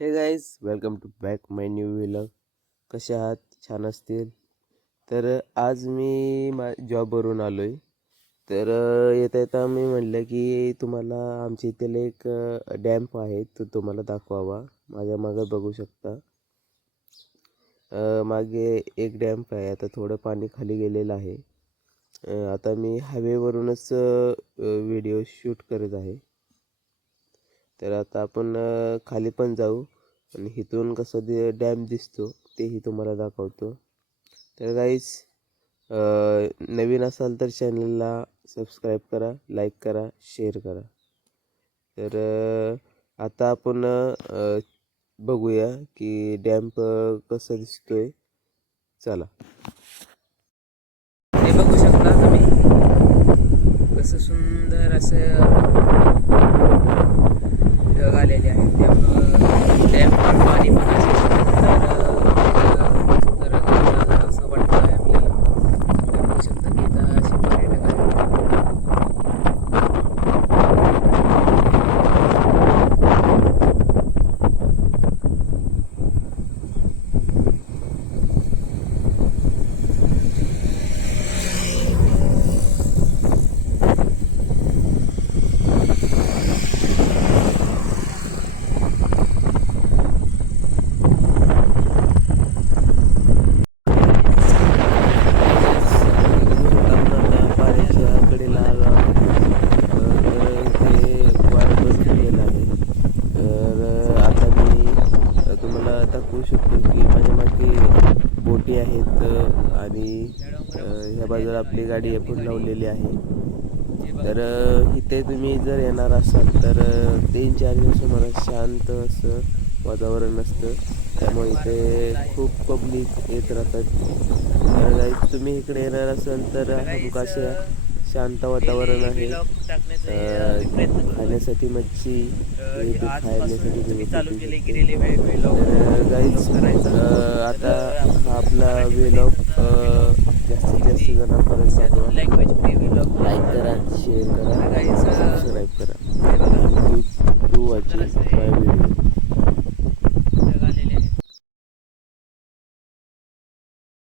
हे guys welcome to back my new vlog. कसे आहात? छान असतील. तर आज मी जॉबवरून आलो आहे. तर येता येता मी म्हटलं की तुम्हाला आमच्या इथेल एक डॅम्प आहे तो तुम्हाला दाखवावा. माझ्या मागे बघू शकता. मागे एक डॅम्प आहे. आता थोडं पाणी खाली गेलेलं आहे. आता मी हायवेवरूनच व्हिडिओ शूट करत आहे. तर आता आपण खाली पण जाऊ आणि इथून कसं डॅम दिसतो तेही तुम्हाला दाखवतो. तर गाईस, नवीन असाल तर चॅनलला सबस्क्राईब करा, लाईक करा, शेअर करा. तर आता आपण बघूया की डॅम्प कसं दिसतोय. चला. हे बघू शकता तुम्ही कसं सुंदर असं ढग आलेले आहे. त्यामुळं डॅमवर पाणी पण असेल तर असं वाटतं आहे आपल्याला. तर बघू शकता की इथं असे पर्यटक आहेत. पाण्याच्या कडेला आलो तर इथे वाट बंद केलेला आहे. तर आता मी तुम्हाला दाखवू शकतो की माझ्या मागे बोटी आहेत आणि ह्या बाजूला आपली गाडी आपण लावलेली आहे. तर इथे तुम्ही जर येणार असाल तर 3-4 दिवस तुम्हाला शांत असं वातावरण असतं. त्यामुळे इथे खूप पब्लिक येत राहतात. तर तुम्ही इकडे येणार असाल तर हमखास शांत वातावरण आहे. खाण्यासाठी मच्छी इथे खाण्यासाठी तुम्ही भेटू शकते. तर गाईज, आता हा आपला व्लॉग जास्तीत जास्त जणांपर्यंत पाठवा. लाईक करा, शेअर करा,